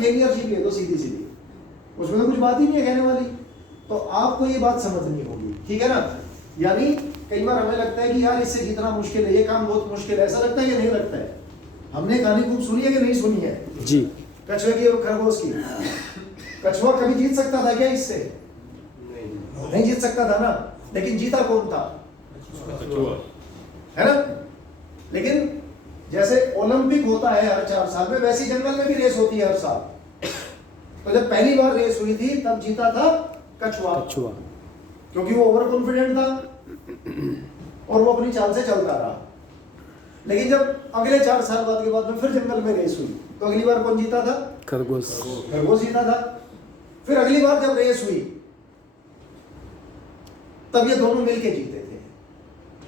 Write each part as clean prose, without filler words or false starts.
फेलियरशिप है तो सीधी सीधी, उसमें तो कुछ बात ही नहीं है कहने वाली। तो आपको ये बात समझनी होगी, ठीक है ना। यानी कई बार हमें लगता है कि यार इससे जीतना मुश्किल है, ये काम बहुत मुश्किल है, ऐसा लगता है कि नहीं लगता है। हमने कहानी खूब सुनी है कि नहीं सुनी है जी। कछुए की और खरगोश की। कछुआ कभी जीत सकता था क्या इससे? नहीं जीत सकता था ना, लेकिन जीता कौन था? है ना। लेकिन जैसे ओलंपिक होता है हर 4 साल में, वैसी जंगल में भी रेस होती है हर साल। तो जब पहली बार रेस हुई थी तब जीता था कछुआ, क्योंकि वो ओवर कॉन्फिडेंट था और वो अपनी चाल से चलता रहा। लेकिन जब अगले 4 साल बाद के बाद में फिर जंगल में रेस हुई तो अगली बार कौन जीता था? खरगोश जीता था। फिर अगली बार जब रेस हुई तब ये दोनों मिलके जीते थे,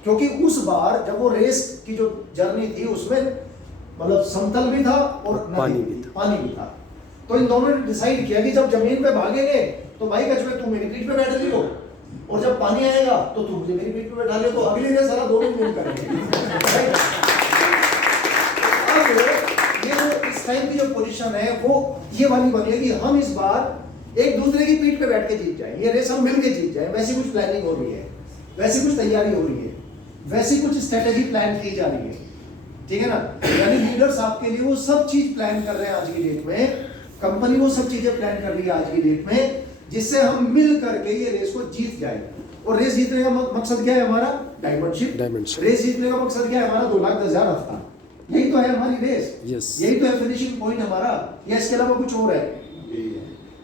क्योंकि उस बार जब वो रेस की जो जर्नी थी उसमें मतलब समतल भी था और पानी भी था। तो इन दोनों ने डिसाइड किया कि जब जमीन पे भागेंगे तो भाई कछुए तू मेरी पीठ पे बैठ लियो, और जब पानी आएगा तो तू मुझे मेरी पीठ पे बैठा लियो, तो अगली रेस सारा दोनों मिल करेंगे। अब ये जो इस टाइम की जो पोजीशन है वो ये वाली बनी है कि हम इस बार एक दूसरे की पीठ पे बैठ के जीत जाए, ये रेस हम मिलके जीत जाए। वैसी कुछ प्लानिंग हो रही है, वैसी कुछ तैयारी हो रही है, वैसी कुछ स्ट्रेटेजी प्लान की जा रही है, ठीक है ना। यानी लीडर्स आपके लिए वो सब चीज प्लान कर रहे हैं आज की डेट में, कंपनी वो सब चीजें प्लान कर रही है आज की डेट में, जिससे हम मिल करके ये रेस को जीत जाए। और रेस जीतने का मकसद क्या है हमारा? डायमंडशिप। रेस जीतने का मकसद क्या है हमारा? 2,10,000 हफ्ता। यही तो है हमारी रेस, यही तो है फिनिशिंग पॉइंट हमारा, या इसके अलावा कुछ और है?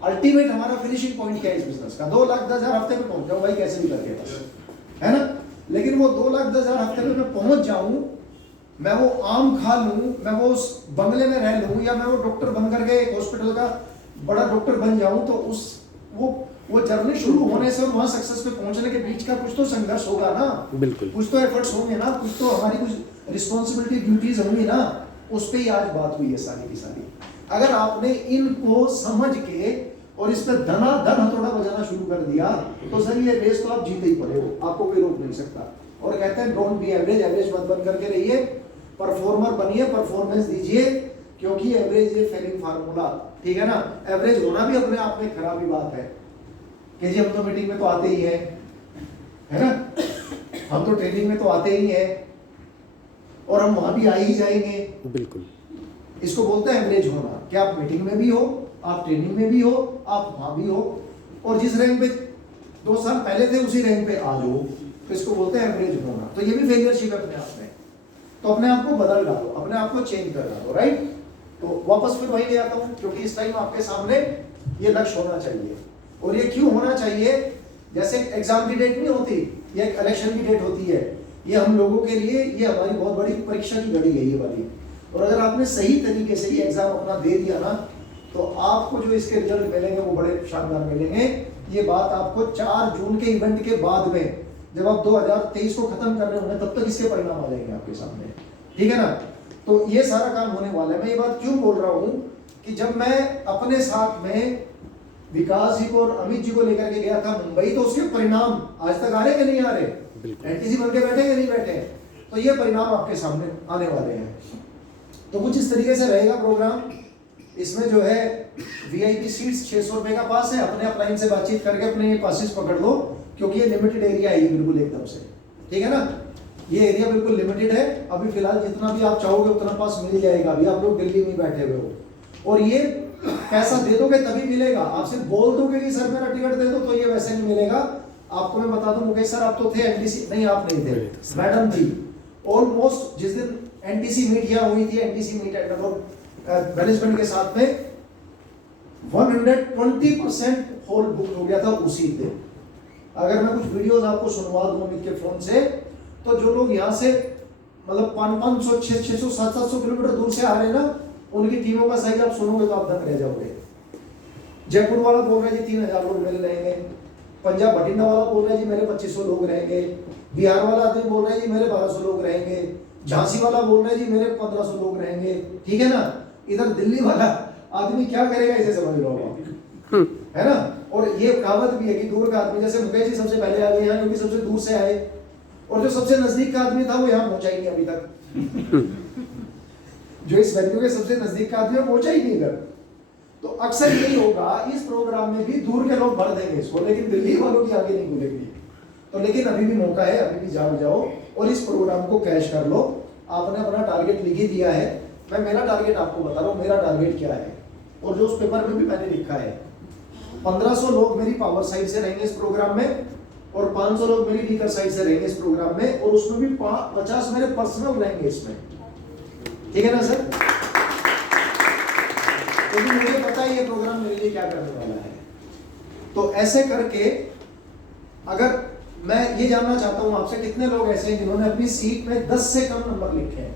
अल्टीमेट हमारा फिनिशिंग पॉइंट क्या है इस बिजनेस का? 2,10,000 हफ्ते पे पहुंच जाऊं भाई, कैसे भी करके बस, है ना। लेकिन वो 2,10,000 हफ्ते पे मैं पहुंच जाऊं, मैं वो आम खा लूं, मैं वो उस बंगले में रह लूं, या मैं वो डॉक्टर बन करके एक हॉस्पिटल का बड़ा डॉक्टर बन जाऊं, तो उस वो जर्नी शुरू होने से और वहां सक्सेस पे पहुंचने के बीच का कुछ तो संघर्ष होगा ना, बिल्कुल कुछ तो एफर्ट्स होंगे ना, कुछ तो हमारी कुछ रिस्पॉन्सिबिलिटी ड्यूटीज होंगी ना। उस पे ही आज बात हुई है सारी की सारी। अगर आपने इनको समझ के और इस पे धनाधन हथौड़ा बजाना शुरू कर दिया तो सर ये रेस तो आप जीते ही पड़े हो, आपको कोई रोक नहीं सकता। और कहते हैं डोंट बी एवरेज, एवरेज मत बन करके रहिए, परफॉर्मर बनिए, परफॉर्मेंस दीजिए, क्योंकि एवरेज ये फेलिंग फार्मूला, ठीक है ना। एवरेज होना भी अपने आप में खराब ही बात है कि जी हम तो मीटिंग में तो आते ही है ना, हम तो ट्रेनिंग में तो आते ही है और हम वहां भी आ ही जाएंगे। बिल्कुल, इसको बोलते हैं एवरेज होना, कि आप मीटिंग में भी हो, आप ट्रेनिंग में भी हो, आप वहां भी हो, और जिस रैंक पे 2 साल पहले थे उसी रैंक पे आ जाओ, तो इसको बोलते हैं एवरेज होना। तो ये भी फेलियरशिप है अपने आप में। तो अपने आप को बदल डालो, अपने आप को चेंज कर डालो, राइट। तो वापस फिर वही ले आता हूँ, क्योंकि इस टाइम आपके सामने ये लक्ष्य होना चाहिए। और ये क्यों होना चाहिए? जैसे एग्जाम की डेट नहीं होती, ये एक इलेक्शन की डेट होती है, ये हम लोगों के लिए ये हमारी बहुत बड़ी परीक्षा की घड़ी है ये वाली। और अगर आपने सही तरीके से ये एग्जाम अपना दे दिया ना, तो आपको जो इसके रिजल्ट मिलेंगे वो बड़े शानदार मिलेंगे। ये बात आपको 4 जून के इवेंट के बाद में, जब आप 2023 को खत्म कर रहे होंगे, तब तक इसके परिणाम आ जाएंगे आपके सामने, ठीक है ना। तो ये सारा काम होने वाला है। मैं ये बात क्यों बोल रहा हूँ कि जब मैं अपने साथ में विकास जी को और अमित जी को लेकर के गया था मुंबई, तो उसके परिणाम आज तक आ रहे कि नहीं आ रहे? एनटीसी बन के बैठे कि नहीं बैठे? तो ये परिणाम आपके सामने आने वाले हैं। तो कुछ इस तरीके से रहेगा प्रोग्राम। इसमें जो है वीआईपी सीट्स 600 रुपए का पास है, अपने अपलाइन से बातचीत करके अपने पासेस पकड़ लो, क्योंकि ये लिमिटेड एरिया है, ये बिल्कुल एकदम से, ठीक है ना। ये एरिया बिल्कुल लिमिटेड है। अभी फिलहाल जितना भी आप चाहोगे उतना पास मिल जाएगा। अभी आप लोग दिल्ली में बैठे हुए हो, और ये पैसा दे दोगे तभी मिलेगा। आप सिर्फ बोल दोगे कि सर मेरा टिकट दे दो, तो ये वैसे नहीं मिलेगा। आपको मैं बता दूं, मुकेश सर आप तो थे एनटीसी, नहीं आप नहीं थे, मैडम थी। ऑलमोस्ट जिस दिन एनटीसी मीट यहाँ हुई थी, एनटीसी मीट मैनेजमेंट के साथ में 120% होल बुक हो गया था उसी दिन। अगर मैं कुछ वीडियोस आपको सुनवा दूं अमित के फोन से, तो जो लोग यहाँ से मतलब 500, 600, 700 किलोमीटर दूर से आ रहे हैं ना, उनकी टीमों का साइज आप सुनोगे तो आप दंग रह जाओगे। जयपुर वाला बोल रहा है जी 3,000 लोग मेरे रहेंगे, पंजाब बठिंडा वाला बोल रहा है जी मेरे 2500 लोग रहेंगे, बिहार वाला आदमी बोल रहा है जी मेरे 1200 लोग रहेंगे, झांसी वाला बोल रहा है जी मेरे 1500 लोग रहेंगे, ठीक है ना। इधर दिल्ली वाला आदमी क्या करेगा इसे समझ लो आप, है ना। और ये कहावत भी है कि दूर का आदमी, जैसे मुकेश जी सबसे पहले आ गए यहाँ क्योंकि सबसे दूर से आए, और जो सबसे नजदीक का आदमी था वो यहाँ पहुंचा ही नहीं अभी तक। जो इस वेन्यू के सबसे नजदीक का आदमी पहुंचा ही नहीं इधर। तो अक्सर यही होगा, इस प्रोग्राम में भी दूर के लोग भर देंगे इसको, लेकिन दिल्ली वालों की आगे नहीं खुलेगी। तो लेकिन अभी भी मौका है, अभी भी जाग जाओ और इस प्रोग्राम को कैश कर लो। आपने अपना टारगेट लिख ही दिया है, मैं मेरा टारगेट आपको बता रहा हूँ, मेरा टारगेट क्या है और जो उस पेपर में भी मैंने लिखा है। 1500 लोग मेरी पावर साइड से रहेंगे इस प्रोग्राम में और 500 लोग मेरी वीकर साइड से रहेंगे इस प्रोग्राम में, और उसमें भी 50 मेरे पर्सनल रहेंगे इसमें। ठीक है ना सर? क्योंकि मुझे पता है ये प्रोग्राम मेरे लिए क्या करने वाला है। तो ऐसे करके अगर मैं ये जानना चाहता हूं आपसे, कितने लोग ऐसे हैं जिन्होंने अपनी सीट में 10 से कम नंबर लिखे हैं?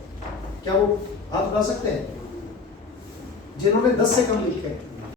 क्या वो हाथ उठा सकते हैं जिन्होंने 10 से कम लिखे हैं?